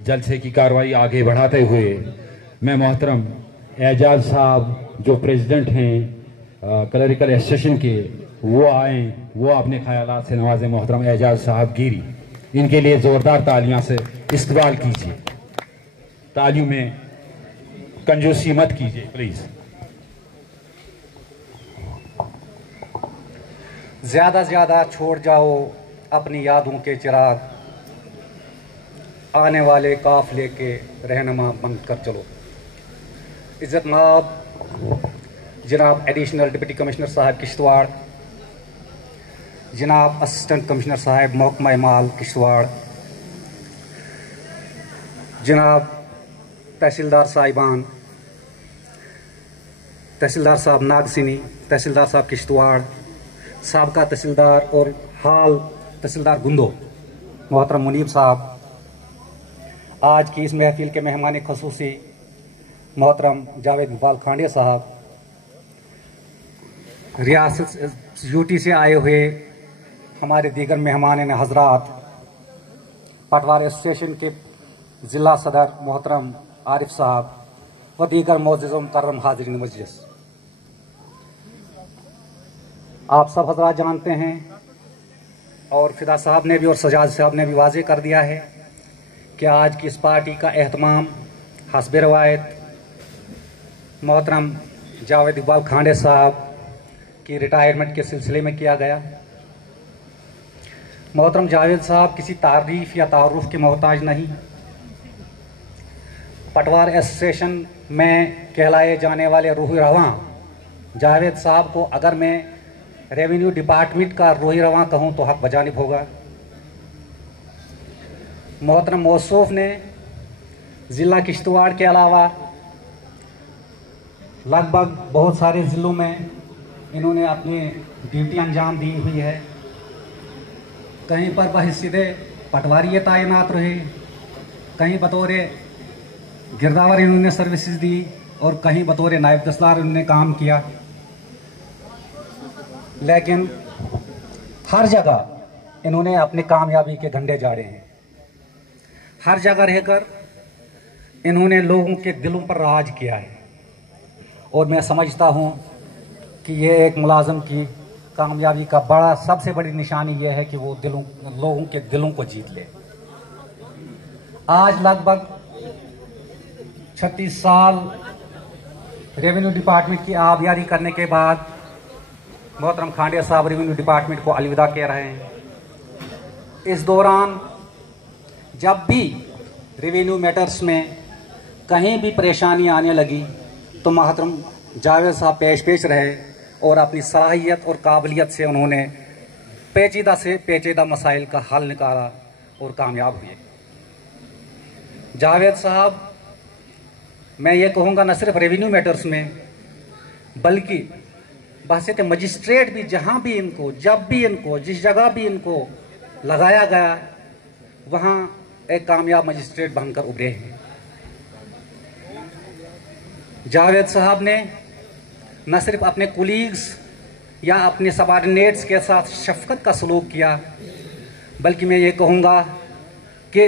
जलसे की कार्रवाई आगे बढ़ाते हुए मैं मोहतरम एजाज साहब जो प्रेसिडेंट हैं क्लरिकल एसोसिएशन के, वो आए, वो अपने ख्यालात से नवाजे। मोहतरम एजाज साहब गिरी, इनके लिए ज़ोरदार तालियां से इस्तकबाल कीजिए। तालियों में कंजूसी मत कीजिए प्लीज़। ज्यादा ज्यादा छोड़ जाओ अपनी यादों के चिराग, आने वाले काफिले के रहनुमा बनकर चलो। इज्जतमाब जनाब एडिशनल डिप्टी कमिश्नर साहब किश्तवाड़, जनाब असिस्टेंट कमिश्नर साहब महकमा माल किश्तवाड़, जनाब तहसीलदार साहिबान, तहसीलदार साहब नागसिनी, तहसीलदार साहब किश्तवाड़, साबका तहसीलदार और हाल तहसीलदार गुंदो मोहतरम मुनीब साहब, आज की इस महफिल के मेहमान खसूसी मोहतरम जावेद इकबाल खांडे साहब, रियासत यूटी से आए हुए हमारे दीगर मेहमान हजरात, पटवार एसोसिएशन के ज़िला सदर मोहतरम आरिफ साहब व दीगर मोअज़्ज़िज़ व मुकर्रम हाज़िरीन मजलिस। आप सब हजरात जानते हैं और फिदा साहब ने भी और सजाद साहब ने भी वाज़ेह कर दिया है कि आज की इस पार्टी का एहतमाम हस्ब रवायत मोहतरम जावेद इकबाल खांडे साहब की रिटायरमेंट के सिलसिले में किया गया। मोहतरम जावेद साहब किसी तारीफ या तारुफ के मोहताज नहीं। पटवार एसोसिएशन में कहलाए जाने वाले रूही रवां जावेद साहब को अगर मैं रेवेन्यू डिपार्टमेंट का रूही रवां कहूँ तो हक बजानिब होगा। मोहतरम मौसूफ ने ज़िला किश्तवाड़ के अलावा लगभग बहुत सारे ज़िलों में इन्होंने अपनी ड्यूटी अंजाम दी हुई है। कहीं पर बहसीदे पटवारी तैनात रहे, कहीं बतौर गिरदावर इन्होंने सर्विसेज दी और कहीं बतौर नायब तहसीलदार इन्होंने काम किया। लेकिन हर जगह इन्होंने अपनी कामयाबी के झंडे झाड़े हैं। हर जगह रहकर इन्होंने लोगों के दिलों पर राज किया है और मैं समझता हूँ कि ये एक मुलाजिम की कामयाबी का सबसे बड़ी निशानी यह है कि वो लोगों के दिलों को जीत ले। आज लगभग 36 साल रेवेन्यू डिपार्टमेंट की आबियारी करने के बाद मोहतरम खांडे साहब रेवेन्यू डिपार्टमेंट को अलविदा कह रहे हैं। इस दौरान जब भी रेवेन्यू मैटर्स में कहीं भी परेशानी आने लगी तो मोहतरम जावेद साहब पेश रहे और अपनी सलाहियत और काबिलियत से उन्होंने पेचीदा से पेचीदा मसाइल का हल निकाला और कामयाब हुए। जावेद साहब, मैं ये कहूँगा, न सिर्फ रेवेन्यू मैटर्स में बल्कि बहसीत मजिस्ट्रेट भी जहाँ भी इनको, जब भी इनको, जिस जगह भी इनको लगाया गया वहाँ एक कामयाब मजिस्ट्रेट बनकर उभरे हैं। जावेद साहब ने न सिर्फ अपने कुलीग्स या अपने सबॉर्डिनेट्स के साथ शफकत का सलूक किया, बल्कि मैं ये कहूँगा कि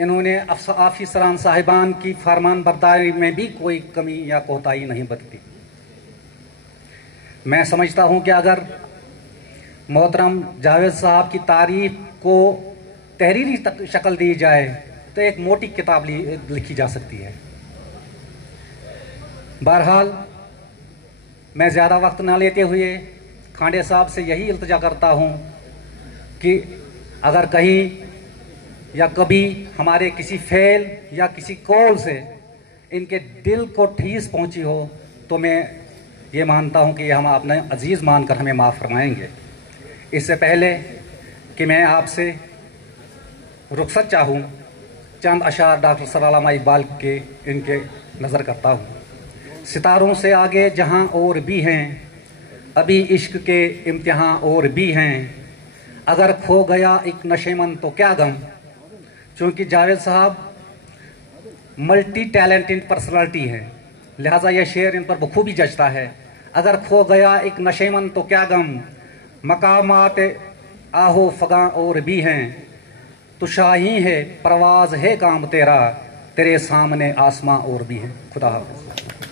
इन्होंने ऑफिसरान साहिबान की फरमान बरदारी में भी कोई कमी या कोताही नहीं बरती। मैं समझता हूँ कि अगर मोहतरम जावेद साहब की तारीफ को तहरीरी शक्ल दी जाए तो एक मोटी किताब लिखी जा सकती है। बहरहाल, मैं ज़्यादा वक्त ना लेते हुए खांडे साहब से यही इल्तिजा करता हूँ कि अगर कहीं या कभी हमारे किसी फेल या किसी कॉल से इनके दिल को ठेस पहुँची हो तो मैं ये मानता हूँ कि हम अपने अजीज़ मानकर हमें माफ़ फरमाएंगे। इससे पहले कि मैं आपसे रुखसत चाहूँ, चंद अशार डॉक्टर सर अल्लामा इकबाल के इनके नज़र करता हूँ। सितारों से आगे जहाँ और भी हैं, अभी इश्क के इम्तिहान और भी हैं, अगर खो गया एक नशेमन तो क्या गम। चूँकि जावेद साहब मल्टी टैलेंटेड पर्सनालिटी हैं, लिहाजा यह शेर इन पर बखूबी जचता है। अगर खो गया एक नशेमन तो क्या गम, मकामात आहो फगा और भी हैं, तू शाही है, परवाज है काम तेरा, तेरे सामने आसमां और भी है। खुदा हाफ़िज़।